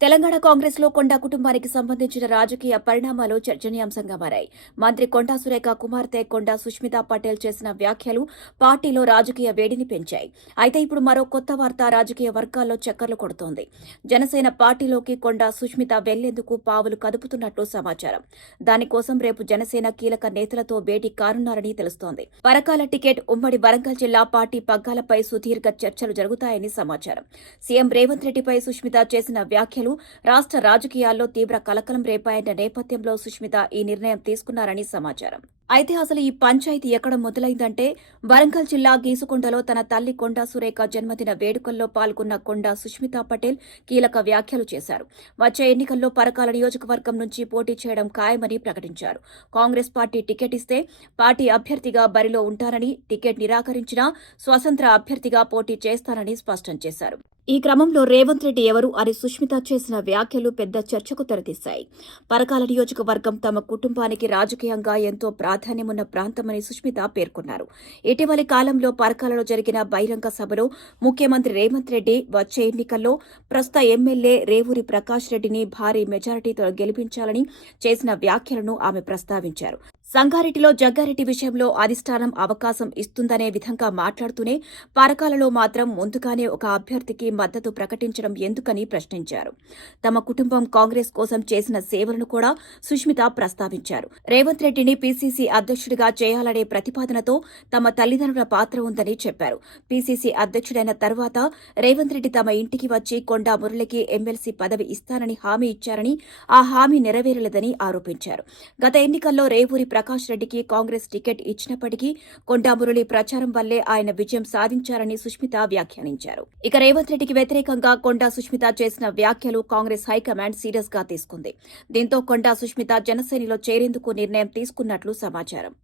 తెలంగాణ కాంగ్రెస్ లో కొండా కుటుంబానికి సంబంధించిన రాజకీయ పరిణామాలు చర్చనీయాంశంగా మారాయి. మంత్రి కొండా సురేఖ కుమార్తె కొండా సుష్మితా పటేల్ చేసిన వ్యాఖ్యలు పార్టీలో రాజకీయ వేడిని పెంచాయి. అయితే ఇప్పుడు మరో కొత్త వార్త రాజకీయ వర్గాల్లో చక్కర్లు కొడుతోంది. జనసేన పార్టీలోకి కొండా సుష్మిత వెళ్లేందుకు పావులు కదుపుతున్నట్లు సమాచారం. దానికోసం రేపు జనసేన కీలక నేతలతో భేటీ కానున్నారని తెలుస్తోంది. పరకాల టికెట్ ఉమ్మడి వరంగల్ జిల్లా పార్టీ పగ్గాలపై సుదీర్ఘ చర్చలు జరుగుతాయని సమాచారం. సీఎం రేవంత్ రెడ్డిపై సుష్మిత చేసిన వ్యాఖ్యలు రాష్ట్ర రాజకీయాల్లో తీవ్ర కలకలం రేపాయన్న నేపథ్యంలో సుష్మిత ఈ నిర్ణయం తీసుకున్నారని సమాచారం. అయితే అసలు ఈ పంచాయతీ ఎక్కడ మొదలైందంటే వరంగల్ జిల్లా గీసుకొండలో తన తల్లి కొండా సురేఖ జన్మదిన వేడుకల్లో పాల్గొన్న కొండా సుష్మితా పటేల్ కీలక వ్యాఖ్యలు చేశారు. వచ్చే ఎన్నికల్లో పరకాల నియోజకవర్గం నుంచి పోటీ చేయడం ఖాయమని ప్రకటించారు. కాంగ్రెస్ పార్టీ టికెట్ ఇస్తే పార్టీ అభ్యర్థిగా బరిలో ఉంటానని, టికెట్ నిరాకరించినా స్వతంత్ర అభ్యర్థిగా పోటీ చేస్తానని స్పష్టం చేశారు. ఈ క్రమంలో రేవంత్ రెడ్డి ఎవరు అని సుష్మిత చేసిన వ్యాఖ్యలు పెద్ద చర్చకు తెరతీశాయి. పరకాల నియోజకవర్గం తమ కుటుంబానికి రాజకీయంగా ఎంతో ప్రాధాన్యమున్న ప్రాంతమని సుష్మిత పేర్కొన్నారు. ఇటీవలి కాలంలో పరకాలలో జరిగిన బహిరంగ సభలో ముఖ్యమంత్రి రేవంత్ రెడ్డి వచ్చే ఎన్నికల్లో ప్రస్తుత ఎమ్మెల్యే రేవూరి ప్రకాష్ రెడ్డిని భారీ మెజారిటీతో గెలిపించాలని చేసిన వ్యాఖ్యలను ఆమె ప్రస్తావించారు. సంగారెడ్డిలో జగ్గారెడ్డి విషయంలో అధిష్టానం అవకాశం ఇస్తుందనే విధంగా మాట్లాడుతూనే పరకాలలో మాత్రం ముందుగానే ఒక అభ్యర్థికి మద్దతు ప్రకటించడం ఎందుకని ప్రశ్నించారు. తమ కుటుంబం కాంగ్రెస్ కోసం చేసిన సేవలను కూడా సుష్మిత ప్రస్తావించారు. రేవంత్ రెడ్డిని పీసీసీ అధ్యక్షుడిగా చేయాలనే ప్రతిపాదనతో తమ తల్లిదండ్రుల పాత్ర ఉందని చెప్పారు. పీసీసీ అధ్యక్షుడైన తర్వాత రేవంత్ రెడ్డి తమ ఇంటికి వచ్చి కొండా మురళికి ఎమ్మెల్సీ పదవి ఇస్తానని హామీ ఇచ్చారని, ఆ హామీ నెరవేరలేదని ఆరోపించారు. గత ఎన్నికల్లో రేవూరి ప్రకాష్ రెడ్డికి కాంగ్రెస్ టికెట్ ఇచ్చినప్పటికీ కొండా మురళి ప్రచారం వల్లే ఆయన విజయం సాధించారని సుష్మిత వ్యాఖ్యానించారు. ఇక రేవంత్ రెడ్డికి వ్యతిరేకంగా కొండా సుష్మిత చేసిన వ్యాఖ్యలు కాంగ్రెస్ హైకమాండ్ సీరియస్ గా తీసుకుంది. దీంతో కొండా సుష్మిత జనసేనలో చేరేందుకు నిర్ణయం తీసుకున్నట్లు సమాచారం.